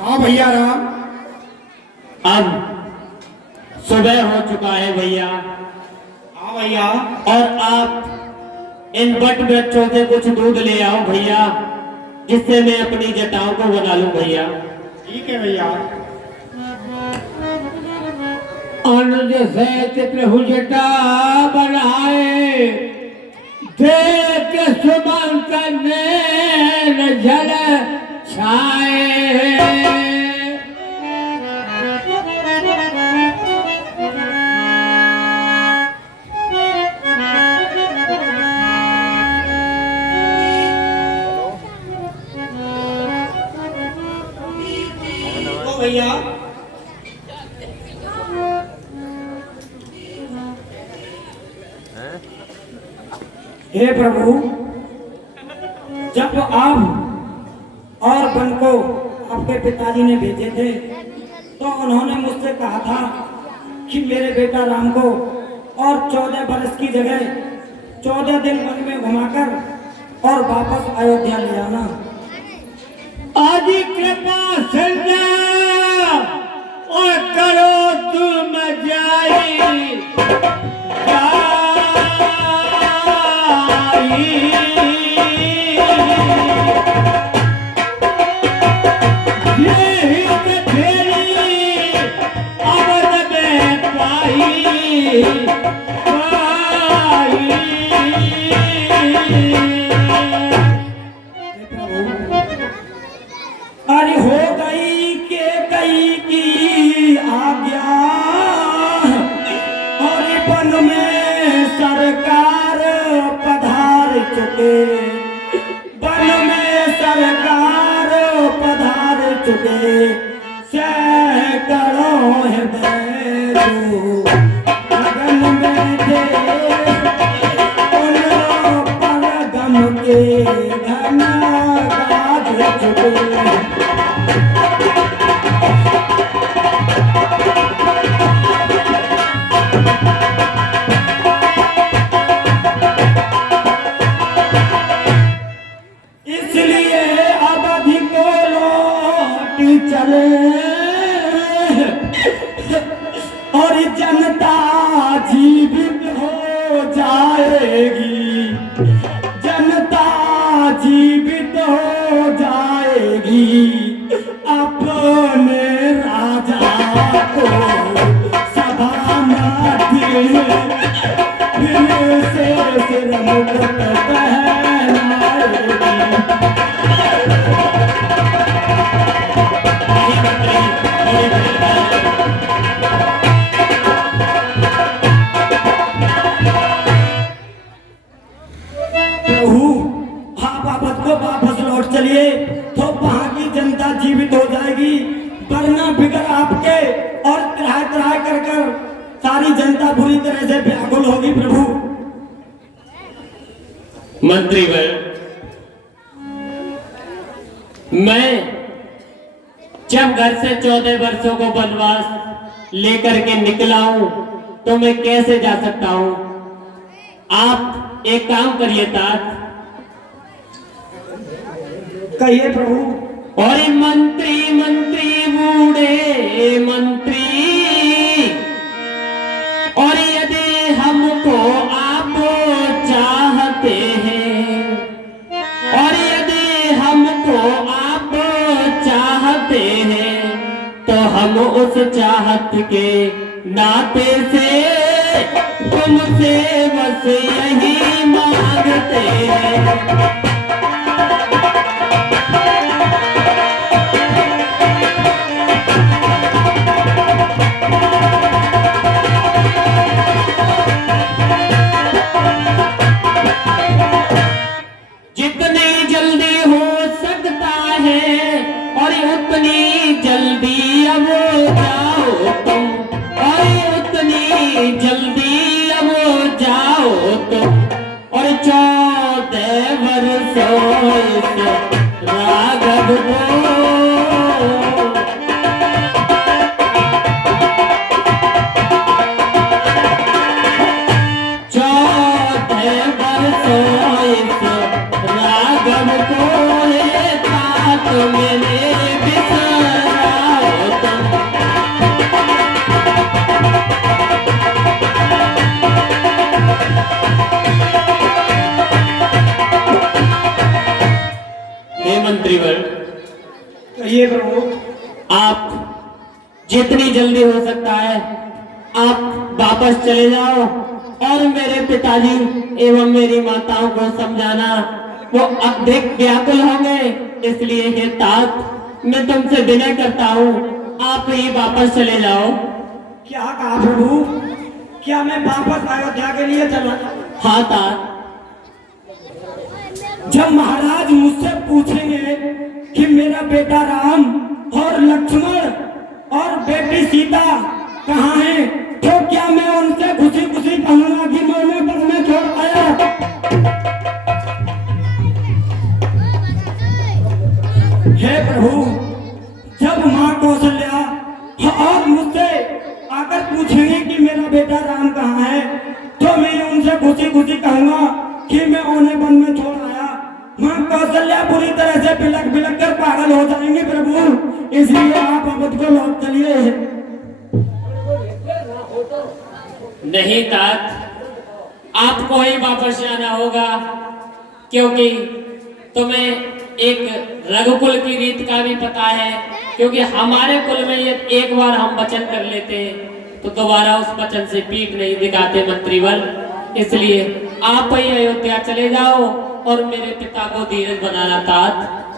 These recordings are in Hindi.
हाँ भैया राम। अब सुबह हो चुका है भैया। हाँ भैया। और आप इन वट वृक्षों से कुछ दूध ले आओ भैया, जिससे मैं अपनी जटाओं को बना लूं भैया। ठीक है भैया। आनंद से प्रभु जटा बनाए, देख के सुमंत ने जल छाए। तो भैया हे प्रभु, जब आप और बन को आपके पिताजी ने भेजे थे तो उन्होंने मुझसे कहा था कि मेरे बेटा राम को और 14 बरस की जगह 14 दिन वन में घुमाकर और वापस अयोध्या ले आना। आदि कृपा संजय और करो तुम जाई अरे हो गई के कई की आज्ञा और वन में सरकार पधार चुके, वन में सरकार पधार चुके। सैकड़ों हृदय लगन में थे उन पर गम के घन गाज चुके। इसलिए अवधि को लौट चले और जनता जीवित हो जाएगी, जनता जीवित हो जाएगी। अपने राजा को सभा में फिर से सिर मुकुट पहनाएगी। प्रभु, आप आपत को वापस लौट चलिए तो वहां की जनता जीवित हो जाएगी, वरना बिगड़ आपके और त्राह त्राह कर कर सारी जनता बुरी तरह से व्याकुल होगी। प्रभु मंत्रीवर, मैं जब घर से 14 वर्षों को वनवास लेकर के निकला हूं तो मैं कैसे जा सकता हूं? आप एक काम करिए तात। कहिए प्रभु। और ये मंत्री मंत्री बूढ़े मंत्री, और यदि हमको आप चाहते हैं, और यदि हमको आप चाहते हैं, तो हम उस चाहत के नाते से तुमसे बस यही मांगते हैं। जितनी जल्दी हो सकता है और उतनी जल्दी अब जाओ तुम, और उतनी जल्दी अब जाओ तुम। और 14 वर्षों इस राघव को 14 वर्षों इस राघव को तात मेरे विसर मंत्रीवर, कहिए प्रभु। आप जितनी जल्दी हो सकता है आप वापस चले जाओ और मेरे पिताजी एवं मेरी माताओं को समझाना, वो अधिक व्याकुल होंगे। इसलिए हे तात मैं तुमसे विनय करता हूँ, आप ही वापस चले जाओ। क्या कहा प्रभु? क्या मैं वापस अयोध्या के लिए चला? हाँ तात। जब महाराज मुझसे पूछेंगे कि मेरा बेटा राम और लक्ष्मण और बेटी सीता कहाँ है, तो क्या मैं उनसे खुशी खुशी कहूंगा कि मैं उन्हें वन में छोड़ आया? हे प्रभु, जब माँ कौशल्या और मुझसे आकर पूछेंगे कि मेरा बेटा राम कहाँ है, तो मैं उनसे खुशी खुशी कहूंगा कि मैं उन्हें वन में छोड़ आया। माँ कौशल्या पूरी तरह से बिलक बिलक कर पागल हो जाएंगे प्रभु, इसलिए आप अवध को लौट चलिए। नहीं तात, आपको ही वापस जाना होगा, क्योंकि तुम्हें एक रघुकुल की रीत का भी पता है। क्योंकि हमारे कुल में ये एक बार हम वचन कर लेते तो दोबारा उस वचन से पीठ नहीं दिखाते मंत्रीवर। इसलिए आप ही अयोध्या चले जाओ और मेरे पिता को धीरज बनाना तात,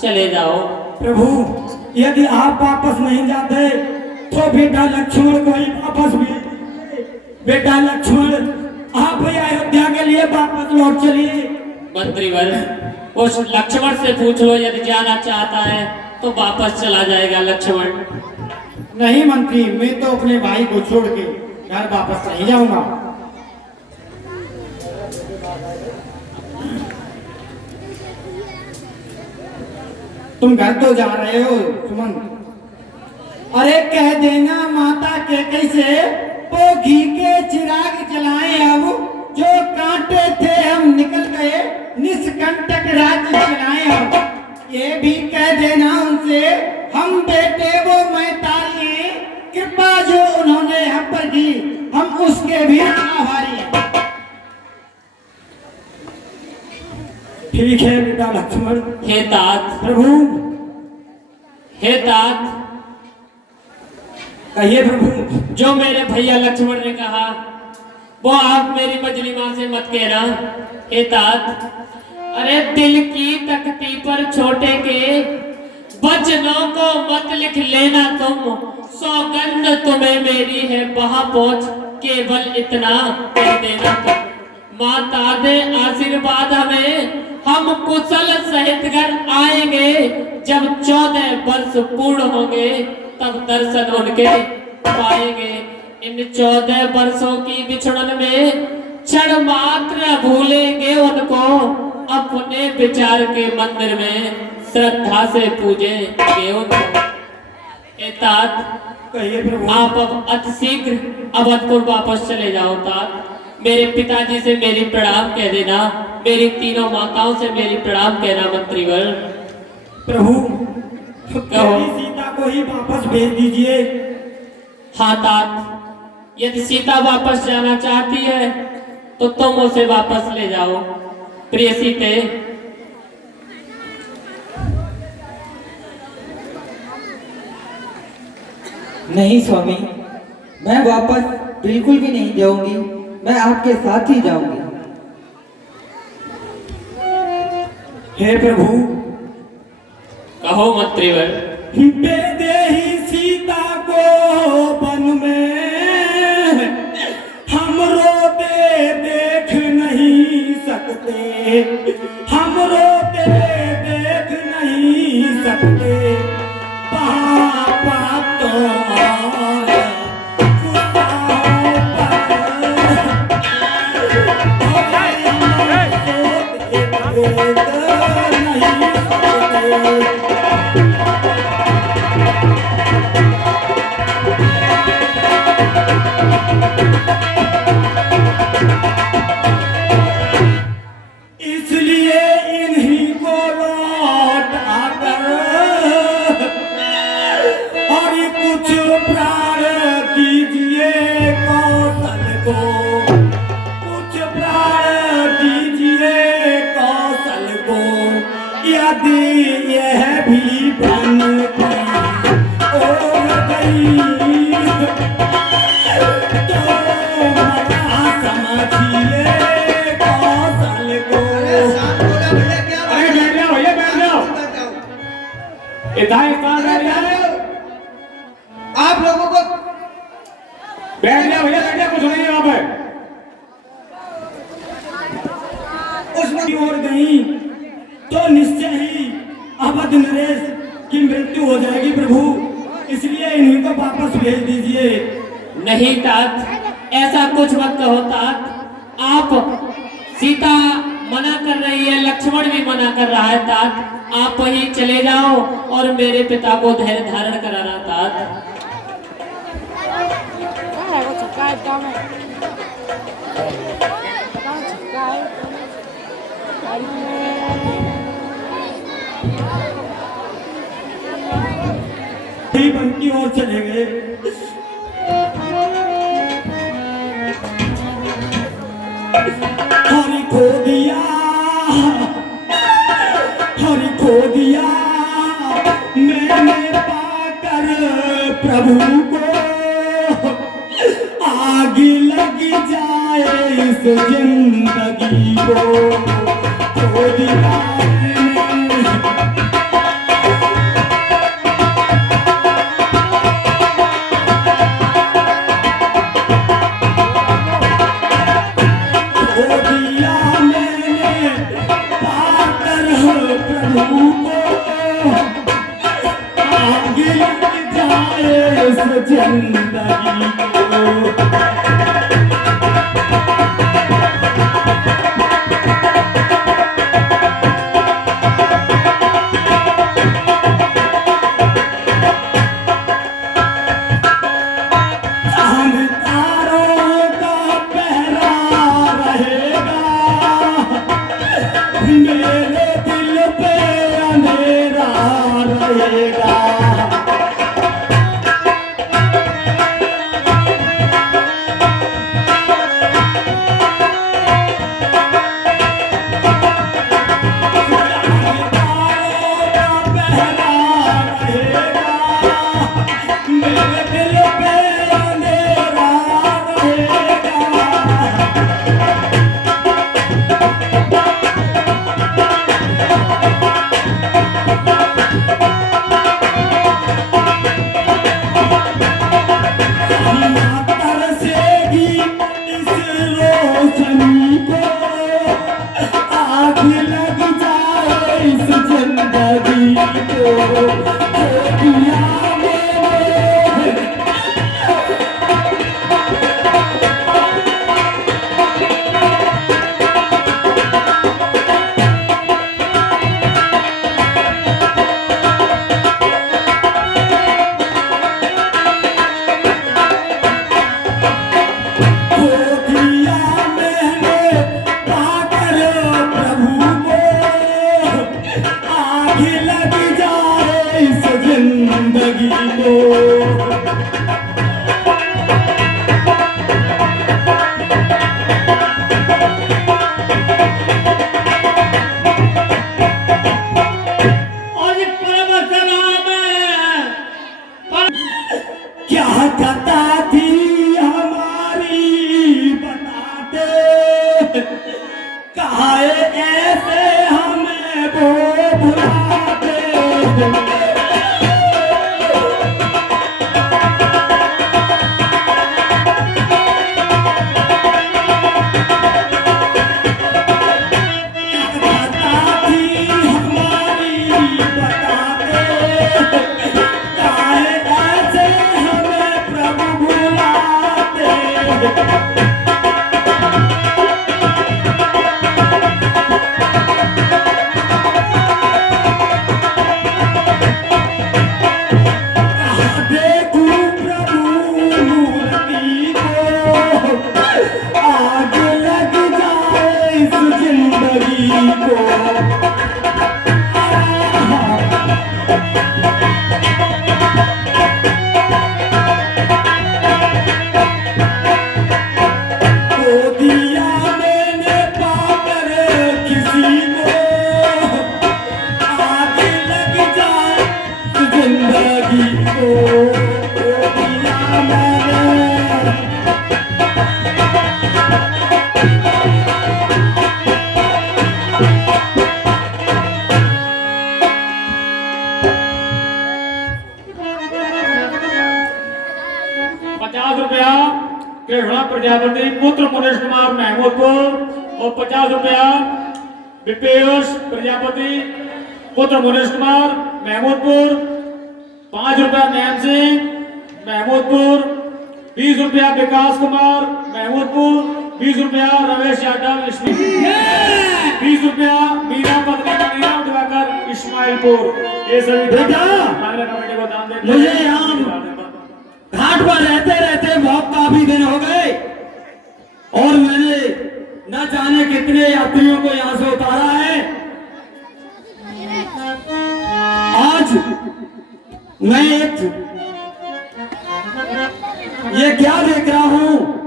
चले जाओ। प्रभु, यदि आप वापस नहीं जाते तो बेटा लक्ष्मण को ही वापस भेज दीजिए। बेटा लक्ष्मण, आप ही अयोध्या के लिए वापस लौट चलिए। मंत्रीवर, उस लक्ष्मण से पूछ लो, यदि जाना चाहता है तो वापस चला जाएगा लक्ष्मण। नहीं मंत्री, मैं तो अपने भाई को छोड़ के घर वापस नहीं जाऊंगा। तुम घर तो जा रहे हो सुमन? अरे कह देना माता के कैसे वो घी के चिराग जलाए, अब जो कांटे थे हम निकल गए, निष्कंटक राज्य चलाए। हम ये भी कह देना उनसे, हम बेटे वो मैतारी हैं, कृपा जो उन्होंने हम पर की हम उसके भी आभारी हैं। ठीक है बेटा लक्ष्मण। हे तात, प्रभु, हे तात, कहिए प्रभु। जो मेरे भैया लक्ष्मण ने कहा वो आप मेरी मजली माँ से मत कहना। हे तात, अरे दिल की तख्ती पर छोटे के वचनों को मत लिख लेना तुम, सौगंध तुम्हें मेरी है वहां पहुंच, केवल इतना कह देना तुम। माता दे आशीर्वाद हमें, हम कुशल सहित घर आएंगे। जब 14 वर्ष पूर्ण होंगे तब दर्शन उनके पाएंगे। इन 14 वर्षों की बिछड़न में क्षण मात्र भूलेंगे उनको, अपने विचार के मंदिर में श्रद्धा से पूजेंगे उनको। हे तात, कहिए प्रभु। आप अब अति शीघ्र अवधपुर वापस चले जाओ तात। मेरे पिताजी से मेरी प्रणाम कह देना, मेरी तीनों माताओं से मेरी प्रणाम कहना मंत्रीवर। प्रभु, कहो। बेटी सीता को ही वापस भेज दीजिए। हाँ तात, यदि सीता वापस जाना चाहती है तो तुम उसे वापस ले जाओ। प्रिय सीते, नहीं स्वामी, मैं वापस बिल्कुल भी नहीं जाऊंगी, मैं आपके साथ ही जाऊंगी। हे प्रभु, कहो मंत्रीवर। बेदेही सीता को वन में हम रोते देख नहीं सकते, हम रोते देख नहीं सकते। पाप तो इसलिए इन्हीं को लौट आकर और कुछ प्राण दीजिए कौशल को, कुछ प्राण दीजिए कौशल को। यदि यह भी बन गई और गई तो मरा समझिए कौशल को। अरे बैठ जाओ भैया, बैठ जाओ। इधर कहाँ बैठ जाओ? आप लोगों को बैठ जाओ भैया, बैठ जाओ, कुछ नहीं है वहाँ पे। उसमें और गई तो निश्चय ही अवध नरेश की मृत्यु हो जाएगी प्रभु, इसलिए इन्हीं को वापस भेज दीजिए। नहीं तात, ऐसा कुछ मत कहो तात। आप सीता मना कर रही है, लक्ष्मण भी मना कर रहा है तात। आप वहीं चले जाओ और मेरे पिता को धैर्य धारण कराना तात। वन की ओर चले गए। हरि खो दिया, हरि खो दिया मैंने पाकर प्रभु को, आग लग जाए इस जिंदगी को, खो दिया मैंने। जिंदगी को मेरे दिल पे अंधेरा रहेगा। मेरे दिल पे अंधेरा रहेगा। तरसेगी इस रोशनी को, आग लग जाए इस जिंदगी को, दिया मैंने। जिंदगी को और परम सलाम क्या कथा थी हमारी बताते, काहे ऐसे हमें वो भुलाते। आग लग जा रुपया कृष्णा प्रजापति पुत्र मुनीश कुमार महमूदपुर और 50 रुपया विपेश प्रजापति पुत्र मुनीश कुमार महमूदपुर। 5 रुपया नैन सिंह महमूदपुर। 20 रुपया विकास कुमार महमूदपुर। 20 रुपया रमेश यादव 20 रुपया मीरा पत्नी कमीरा दिवाकर इस्माइलपुर। ये सभी बेटा, कमेटी को दान देते मुझे यहाँ घाट पर रहते रहते बहुत काफी दिन हो गए और मैंने न जाने कितने यात्रियों को यहाँ से उतारा है। आज मैं ये क्या देख रहा हूँ